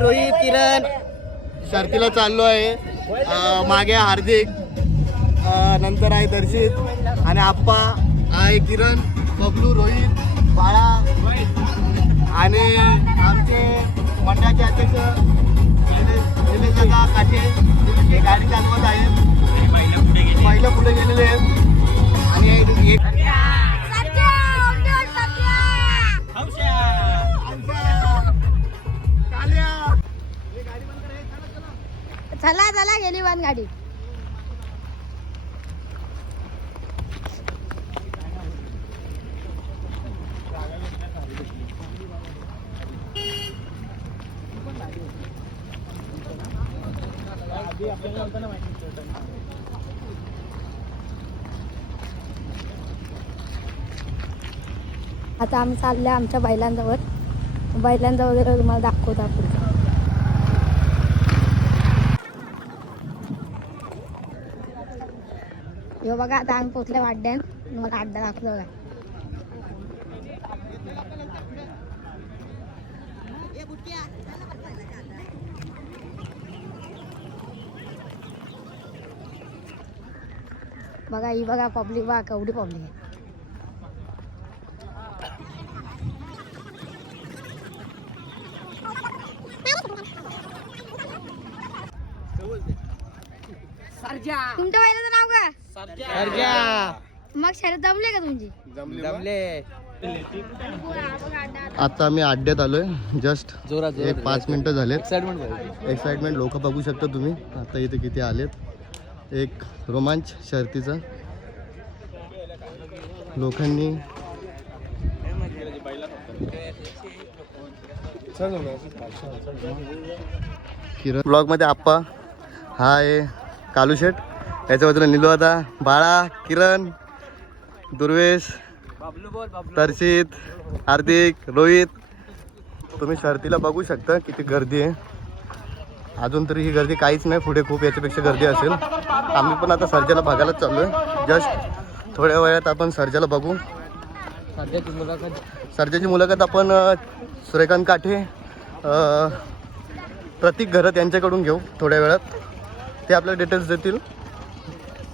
रोहित किरण शर्तीला चाललो आहे. मागे हार्दिक, नंतर आहे दर्शित आणि आप्पा आहे, किरण, बबलू, रोहित, बाळा आणि आमचे मंडळाचे अध्यक्ष निलेश दादा काठे हे गाडी चालवत आहेत. पहिलं पुढे गेलेले आहेत आणि एक चला चला गेली वन गाडी. आता आम्ही चालले आमच्या बैलांजवळ. बैलांचा वगैरे तुम्हाला दाखवतो आपण. हे बघा आता आम्ही पोचल्या वाड्यात. तुम्हाला अड्डा दाखवतो बघा. बघा ही बघा पब्लिक बघा केवढी पब्लिक आहे. तुमच्या बैलाचं नाव का? सरजा. मग शर्यत जमले का तुमची? जमले. आता आम्ही अड्ड्यात आलोय. जस्ट एक 5 मिनिटं झालेत. एक्साइटमेंट लोक बघू शकता तुम्ही. आता इथे किती आलेत. एक रोमांच शर्तीचा लोकांनी. किरण ब्लॉग मध्ये आप्पा, हा आहे कालू शेठ, याच्या बाजूला निलू दादा, बाळा, किरण, दुर्वेश, दर्शित, हार्दिक, रोहित. तुम्ही शर्तीला बघू शकता किती गर्दी आहे. अजून तरी ही गर्दी काहीच नाही, पुढे खूप याच्यापेक्षा गर्दी असेल. आम्ही पण आता सर्जाला बघायलाच चाललो आहे. जस्ट थोड्या वेळात आपण सर्जाला बघू. सर्जाची मुलाखत आपण सूर्यकांत काठे, प्रतीक घरत यांच्याकडून घेऊ थोड्या वेळात. ते आपल्याला डिटेल्स देतील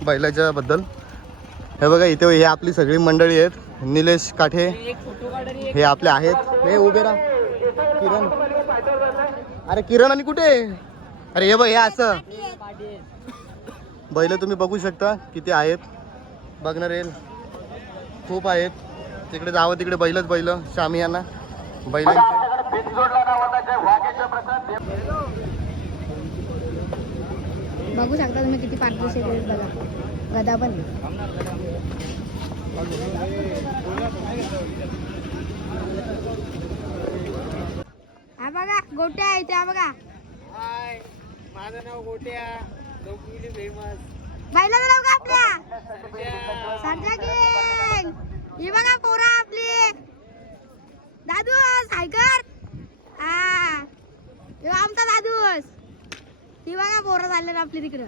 बैलाच्या बद्दल. हे बघा इथे हे आपली सगळी मंडळी आहेत. निलेश काठे हे आपले आहेत. हे उभे राहा. किरण, अरे किरण आणि कुठे? अरे हे बघ हे असं बैल तुम्ही बघू शकता किती आहेत. बघणार येईल खूप आहेत. तिकडे जावं तिकडे बैलच बैल. शामियाना बैलांचे. बघू शकता तुम्ही किती पार्टनरशिप आहेत बघा. गदा पण हा बघा गोट्या आहे त्या बघा. हाय, माझं नाव गोट्या, डोंबिवली फेमस. बैलाचं नाव का आपल्या? सरजा गँग. ही बघा पोरा आपली. दादू सायकर. हा ह्यो आमचा दादूस. ही बघा पोरं चालले आपली तिकडं.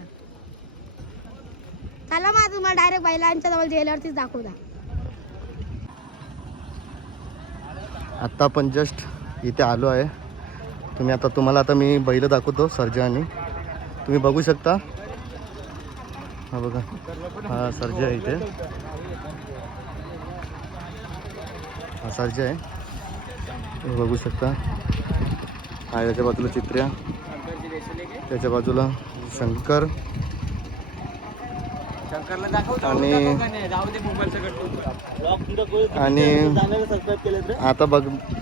चला मग तुम्हाला डायरेक्ट बैलांच्या जवळ गेल्यावरतीच दाखवता. आत्ता आपण जस्ट इथे आलो आहे. तुम्हाला आता मी बैल दाखवतो सर्जा. आणि तुम्ही बघू शकता. हा बघा हा सर्जा आहे इथे. हा सर्जा आहे तुम्ही बघू शकता. हा याच्या बाजूला चित्र्या, त्याच्या बाजूला शंकर आणि आता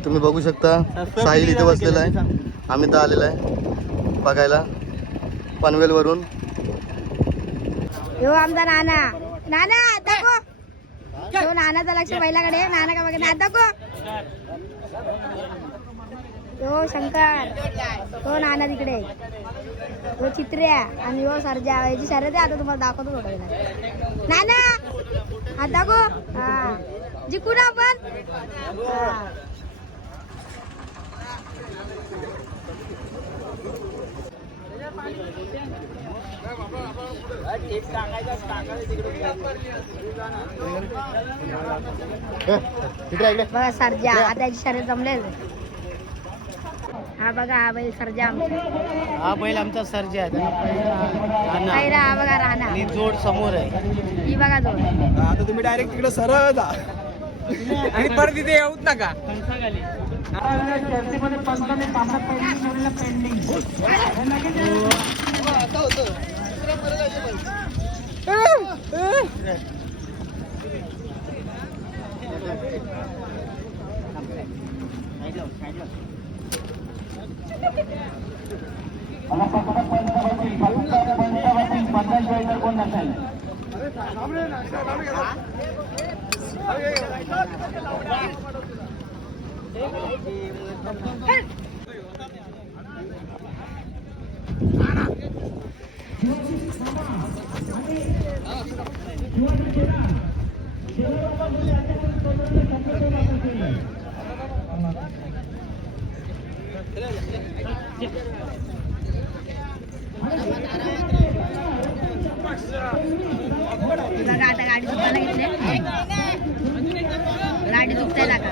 तुम्ही बघू शकता साहिल इथे बसलेला आहे. आम्ही तर आलेला आहे बघायला. पनवेलवरून. हो आमचा नाना. नाना दाखव. तो नानाचं लक्ष बैलाकडे. नाना का बघा नाद दाखव. तो शंकर. तो नाना तिकडे. तो चित्र्या आणि हो सरजा. याची शर्यत आहे आता तुम्हाला दाखवतो थोडं वेळात. नाना हात दाखव. हा जिंकू ना आपण. हा. बघा सरजा आता याची शर्यत जमले. हा बघा हा बैल सरजा आमचा. हा बैल आमचा सर्जा आहे. कैरा हा बघा राणा. आणि जोड समोर आहे. ही बघा जोड. आता तुम्ही डायरेक्ट तिकडे सरळ जा आणि परत तिथे येऊच नका. बघा आता गाडी दुखायला घेतली. गाडी दुखतायला का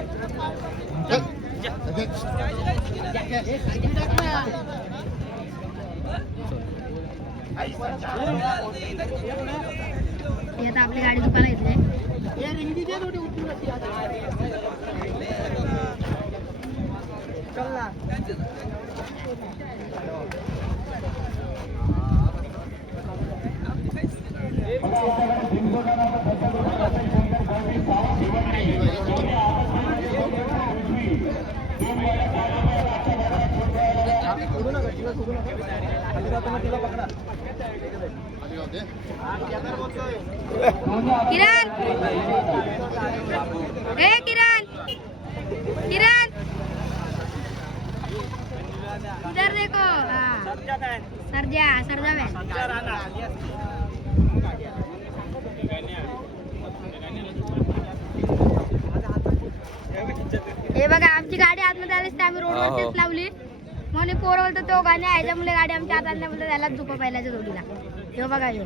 आता आपली गाडी दुखायला घेतली. किरण ए किरण किरण इधर देखो. सरजा सरजा में हे बघा आमची गाडी आतमध्ये आलीच तर आम्ही रोडवरतीच लावली. म्हणून पोरं बोलतो तो गाण्या ह्याच्यामुळे गाडी आमच्या आत आणल्या बोलतो त्यालाच झोपा पहिल्याच्या जोडीला. हे बघा हे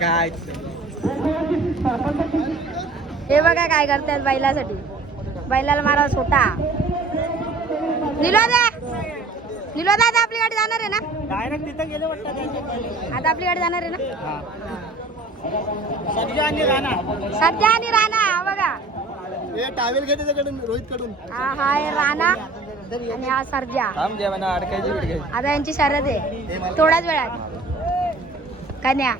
काय हे बघा काय करतात बैलासाठी. बैलाला मारा सोटा. निलोदा निलोदा आता आपली गाडी जाणार आहे ना. डायरेक्ट तिथं गेले वाटतं. आता आपली गाडी जाणार आहे ना. सर्जा आणि राणा. सध्या आणि राणा हा बघा. हे टावेल घे त्याच्याकडून रोहित कडून. हा हा आहे राणा आणि हा सरजा. आता यांची शर्यत आहे थोड्याच वेळात. कन्या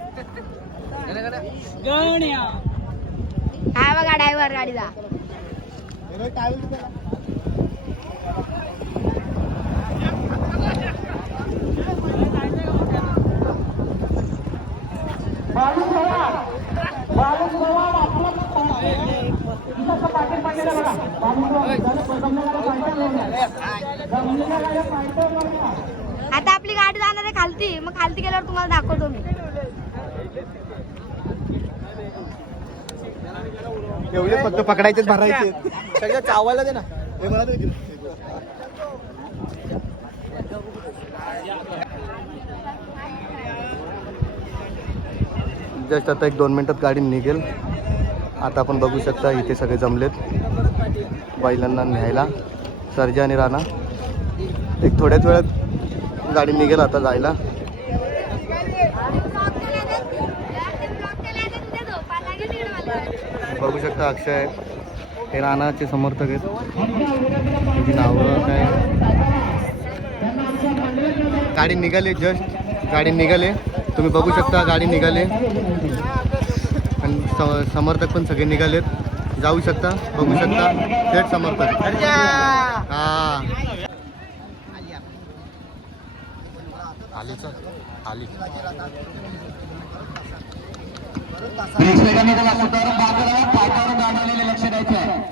हा बघा ड्रायव्हर गाडीचा. आता आपली गाडी जाणार आहे खालती. मग खालती गेल्यावर तुम्हाला दाखवतो मी. एवढे फक्त पकडायचे भरायचे सगळं चावायला दे ना. हे मला दे. जस्ट आता 1-2 मिनिटात गाडी निघेल. आता आपण बघू शकता इथे सगळे जमलेत बैलांना न्यायला. सर्जा आणि राणा. एक थोड्याच वेळात गाडी निघेल आता जायला. बघू शकता अक्षय हे राणाचे समर्थक आहेत. त्याची नावं काय गाडी निघाले जस्ट गाडी निघाले तुम्ही बघू शकता गाडी निघाले आणि समर्थक पण सगळे निघालेत जाऊ शकता बघू शकता थेट समर्थक हा आली चल आली प्रेक्षकांनी त्याला स्वतःवरून पाठावरून गाडवलेले लक्ष द्यायचं आहे.